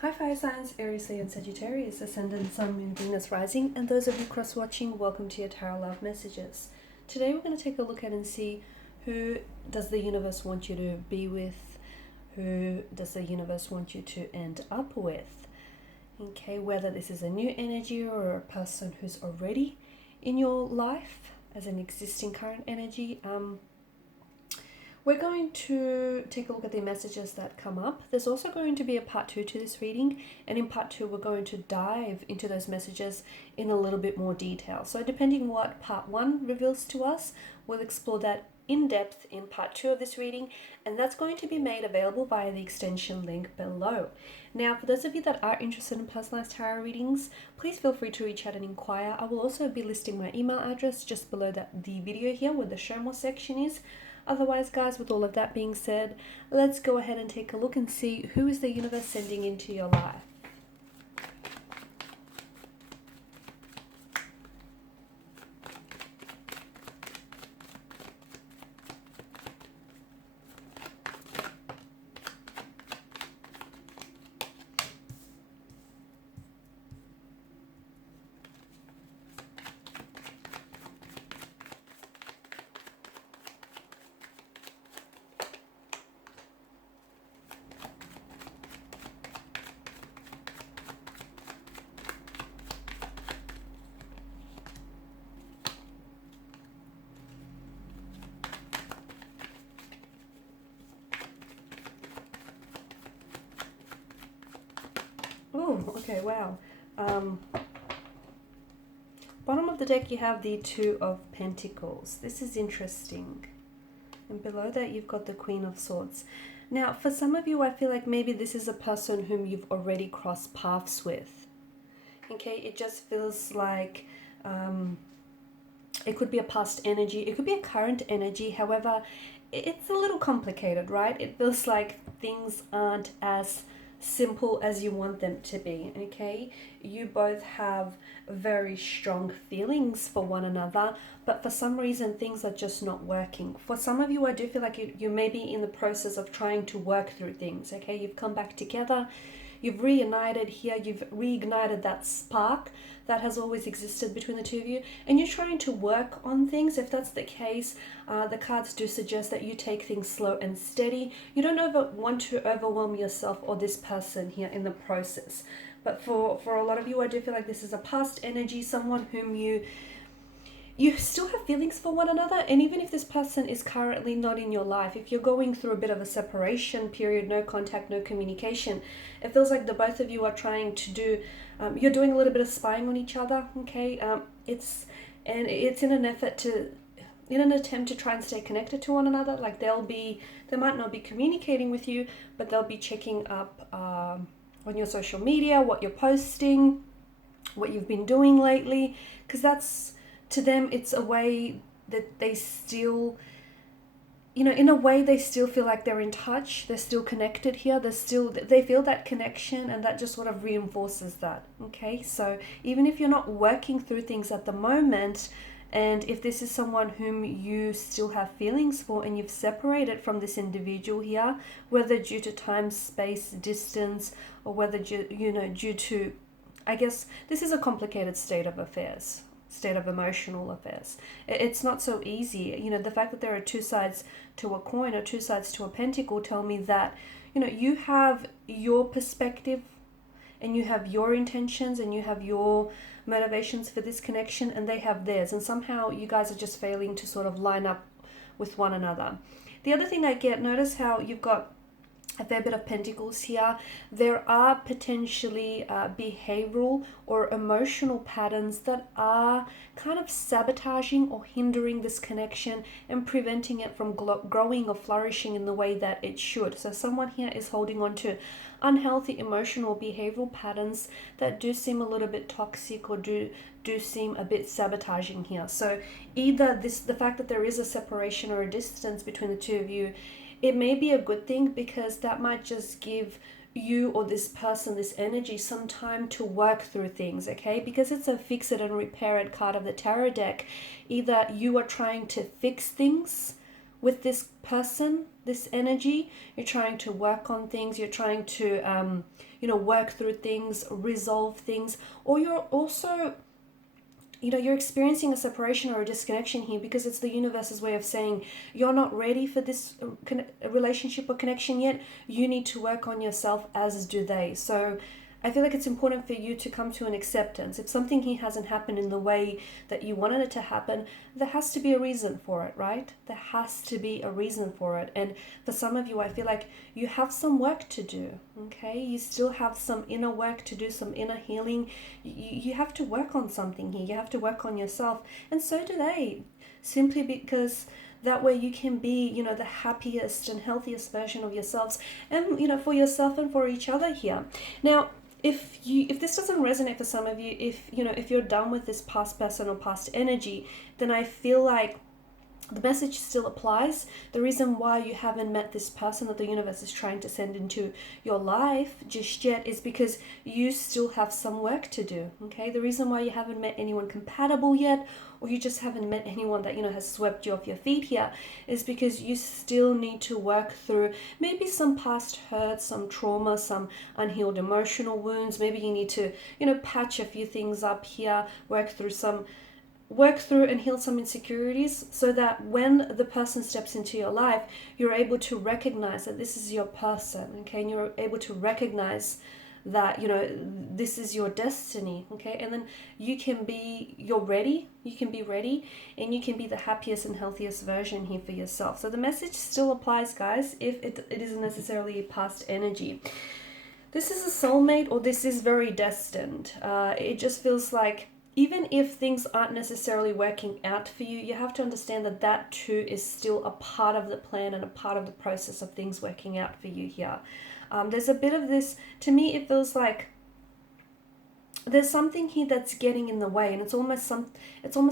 Hi fire signs, Aries, Leo and Sagittarius, Ascendant, Sun, Moon, Venus, Rising, and those of you cross-watching, welcome to your Tarot Love Messages. Today we're going to take a look at and see who does the universe want you to be with, who does the universe want you to end up with. Okay, whether this is a new energy or a person who's already in your life as an existing current energy. We're going to take a look at the messages that come up. There's also going to be a part 2 to this reading, and in part 2 we're going to dive into those messages in a little bit more detail. So depending what part 1 reveals to us, we'll explore that in depth in part 2 of this reading, and that's going to be made available via the extension link below. Now, for those of you that are interested in personalized tarot readings, please feel free to reach out and inquire. I will also be listing my email address just below the video here where the show more section is. Otherwise, guys, with all of that being said, let's go ahead and take a look and see who is the universe sending into your life. Oh, okay, wow. Bottom of the deck, you have the Two of Pentacles. This is interesting. And below that, you've got the Queen of Swords. Now, for some of you, I feel like maybe this is a person whom you've already crossed paths with. Okay, it just feels like it could be a past energy. It could be a current energy. However, it's a little complicated, right? It feels like things aren't as simple as you want them to be. Okay, you both have very strong feelings for one another, but for some reason things are just not working. For some of you, I do feel like you may be in the process of trying to work through things. Okay, you've come back together, you've reunited here, you've reignited that spark that has always existed between the two of you, and you're trying to work on things. If that's the case, the cards do suggest that you take things slow and steady. You don't want to overwhelm yourself or this person here in the process. But for a lot of you, I do feel like this is a past energy, someone whom you still have feelings for one another. And even if this person is currently not in your life, if you're going through a bit of a separation period, no contact, no communication, it feels like the both of you are trying to do, you're doing a little bit of spying on each other, okay? It's in an attempt to try and stay connected to one another. Like they might not be communicating with you, but they'll be checking up on your social media, what you're posting, what you've been doing lately, because that's, to them, it's a way that they still, in a way they still feel like they're in touch, they're still connected here, they feel that connection, and that just sort of reinforces that, okay? So even if you're not working through things at the moment, and if this is someone whom you still have feelings for and you've separated from this individual here, whether due to time, space, distance, or whether due to, I guess, this is a complicated state of emotional affairs. It's not so easy. The fact that there are two sides to a coin or two sides to a pentacle tell me that, you have your perspective and you have your intentions and you have your motivations for this connection, and they have theirs, and somehow you guys are just failing to sort of line up with one another. The other thing I get, notice how you've got a fair bit of pentacles here. There are potentially behavioral or emotional patterns that are kind of sabotaging or hindering this connection and preventing it from growing or flourishing in the way that it should. So someone here is holding on to unhealthy emotional behavioral patterns that do seem a little bit toxic or do seem a bit sabotaging here. So either the fact that there is a separation or a distance between the two of you, it may be a good thing, because that might just give you or this person, this energy, some time to work through things, okay? Because it's a fix it and repair it card of the tarot deck. Either you are trying to fix things with this person, this energy. You're trying to work on things, you're trying to work through things, resolve things, or you're also you're experiencing a separation or a disconnection here, because it's the universe's way of saying you're not ready for this relationship or connection yet. You need to work on yourself, as do they. So I feel like it's important for you to come to an acceptance. If something here hasn't happened in the way that you wanted it to happen, there has to be a reason for it, right? There has to be a reason for it. And for some of you, I feel like you have some work to do, okay? You still have some inner work to do, some inner healing. You have to work on something here. You have to work on yourself. And so do they, simply because that way you can be, the happiest and healthiest version of yourselves, and, for yourself and for each other here. Now, if this doesn't resonate for some of you, if you're done with this past person or past energy, then I feel like the message still applies. The reason why you haven't met this person that the universe is trying to send into your life just yet is because you still have some work to do, okay? The reason why you haven't met anyone compatible yet, or you just haven't met anyone that, has swept you off your feet here, is because you still need to work through maybe some past hurts, some trauma, some unhealed emotional wounds. Maybe you need to, patch a few things up here, work through and heal some insecurities, so that when the person steps into your life, you're able to recognize that this is your person, okay? And you're able to recognize that, this is your destiny, okay? And then you're ready, you can be ready, and you can be the happiest and healthiest version here for yourself. So the message still applies, guys, if it isn't necessarily past energy. This is a soulmate, or this is very destined. It just feels like, even if things aren't necessarily working out for you, you have to understand that that too is still a part of the plan and a part of the process of things working out for you here. There's a bit of this, to me, it feels like there's something here that's getting in the way, and it's almost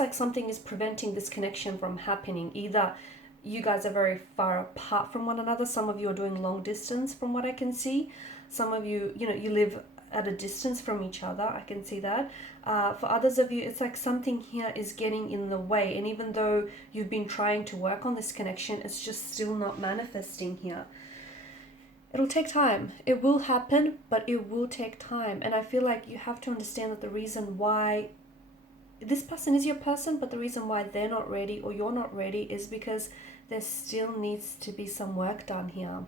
like something is preventing this connection from happening. Either you guys are very far apart from one another. Some of you are doing long distance from what I can see. Some of you, you live at a distance from each other. I can see that. For others of you, it's like something here is getting in the way, and even though you've been trying to work on this connection, it's just still not manifesting here. It'll take time. It will happen, but it will take time. And I feel like you have to understand that the reason why this person is your person, but the reason why they're not ready or you're not ready is because there still needs to be some work done here.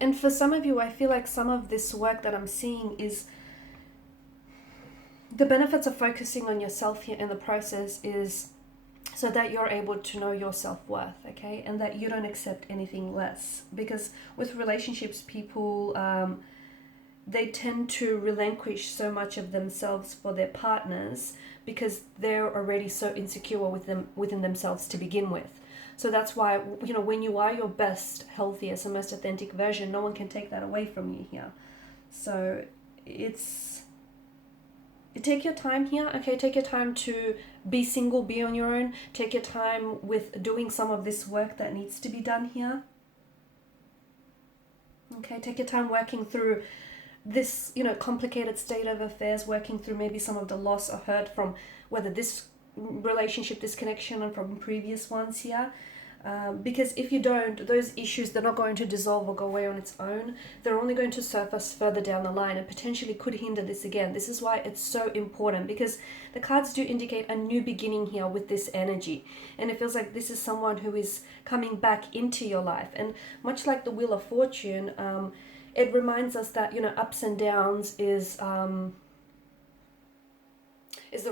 And for some of you, I feel like some of this work that I'm seeing is the benefits of focusing on yourself here in the process is so that you're able to know your self-worth, okay? And that you don't accept anything less. Because with relationships, people, they tend to relinquish so much of themselves for their partners because they're already so insecure within themselves to begin with. So that's why, when you are your best, healthiest, and most authentic version, no one can take that away from you here. So take your time here, okay? Take your time to be single, be on your own. Take your time with doing some of this work that needs to be done here. Okay, take your time working through this, complicated state of affairs, working through maybe some of the loss or hurt from whether this relationship, this connection, and from previous ones here. Because if you don't, those issues, they're not going to dissolve or go away on its own. They're only going to surface further down the line and potentially could hinder this again. This is why it's so important, because the cards do indicate a new beginning here with this energy. And it feels like this is someone who is coming back into your life. And much like the Wheel of Fortune, it reminds us that, ups and downs is the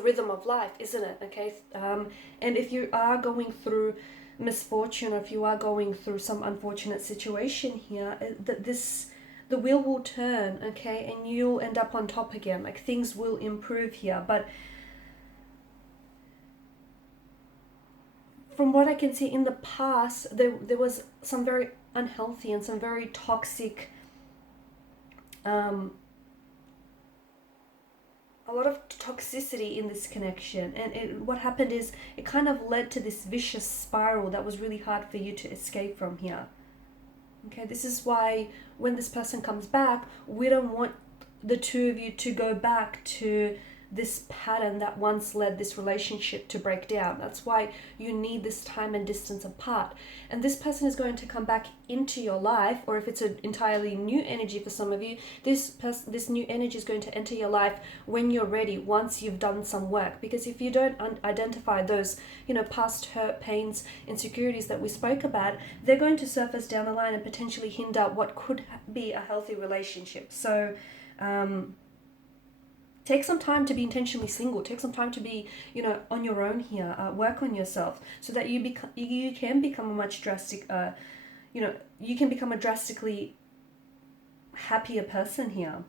rhythm of life, isn't it? Okay. And if you are going through misfortune, or if you are going through some unfortunate situation here, the wheel will turn, okay, and you'll end up on top again. Like, things will improve here. But from what I can see in the past, there was some very unhealthy and some very toxic a lot of toxicity in this connection, and what happened is it kind of led to this vicious spiral that was really hard for you to escape from here. Okay, this is why when this person comes back, we don't want the two of you to go back to this pattern that once led this relationship to break down. That's why you need this time and distance apart. And this person is going to come back into your life, or if it's an entirely new energy for some of you, this new energy is going to enter your life when you're ready, once you've done some work. Because if you don't identify those, past hurt, pains, insecurities that we spoke about, they're going to surface down the line and potentially hinder what could be a healthy relationship. So take some time to be intentionally single. Take some time to be, on your own here. Work on yourself so that you can become a much drastic, you can become a drastically happier person here.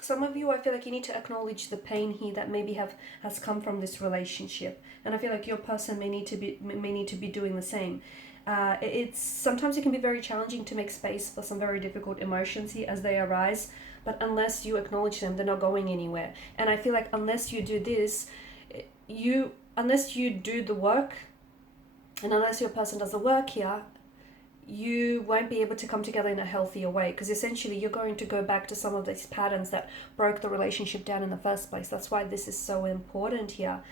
Some of you, I feel like you need to acknowledge the pain here that maybe has come from this relationship, and I feel like your person may need to be doing the same. It's sometimes it can be very challenging to make space for some very difficult emotions here as they arise, but unless you acknowledge them, they're not going anywhere. And I feel like unless you do this, unless you do the work, and unless your person does the work here, you won't be able to come together in a healthier way, because essentially you're going to go back to some of these patterns that broke the relationship down in the first place. That's why this is so important here.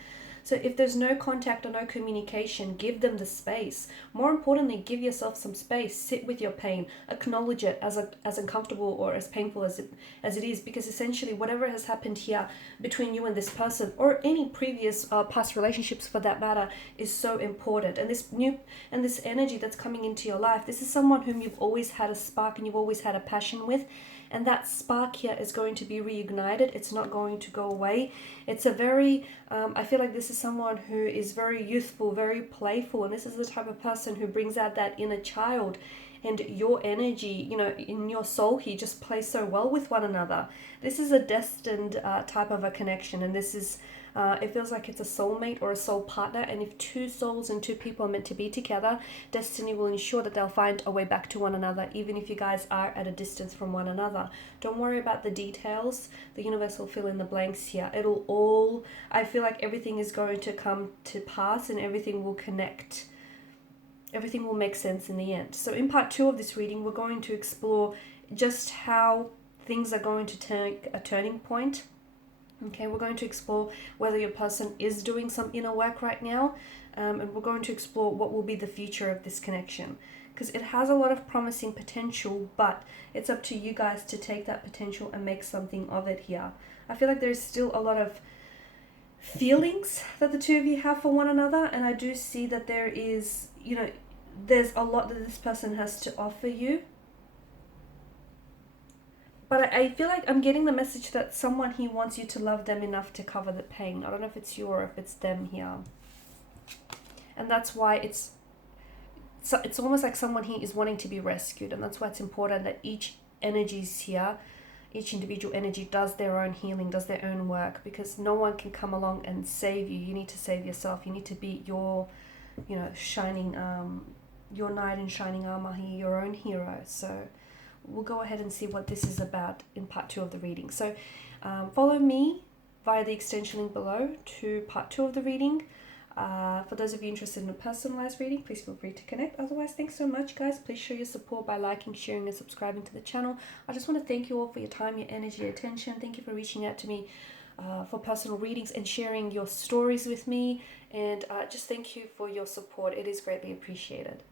So if there's no contact or no communication, give them the space. More importantly, give yourself some space. Sit with your pain. Acknowledge it as uncomfortable or as painful as it is, because essentially whatever has happened here between you and this person, or any previous past relationships for that matter, is so important. And this energy that's coming into your life, this is someone whom you've always had a spark and you've always had a passion with. And that spark here is going to be reignited. It's not going to go away. It's a very, I feel like this is someone who is very youthful, very playful. And this is the type of person who brings out that inner child. And your energy, in your soul here just plays so well with one another. This is a destined type of a connection. And this is, it feels like it's a soulmate or a soul partner. And if two souls and two people are meant to be together, destiny will ensure that they'll find a way back to one another, even if you guys are at a distance from one another. Don't worry about the details. The universe will fill in the blanks here. I feel like everything is going to come to pass and everything will connect. Everything will make sense in the end. So in part 2 of this reading, we're going to explore just how things are going to take a turning point. Okay, we're going to explore whether your person is doing some inner work right now, and we're going to explore what will be the future of this connection, because it has a lot of promising potential, but it's up to you guys to take that potential and make something of it here. I feel like there's still a lot of feelings that the two of you have for one another, and I do see that there is, there's a lot that this person has to offer you. But I feel like I'm getting the message that someone here wants you to love them enough to cover the pain. I don't know if it's you or if it's them here. And that's why it's almost like someone here is wanting to be rescued. And that's why it's important that each energies here, each individual energy does their own healing, does their own work, because no one can come along and save you. You need to save yourself. You need to be your, shining, your knight in shining armor here, your own hero. So we'll go ahead and see what this is about in part 2 of the reading. So follow me via the extension link below to part 2 of the reading. For those of you interested in a personalized reading, please feel free to connect. Otherwise, thanks so much, guys. Please show your support by liking, sharing, and subscribing to the channel. I just want to thank you all for your time, your energy, your attention. Thank you for reaching out to me for personal readings and sharing your stories with me. And just thank you for your support. It is greatly appreciated.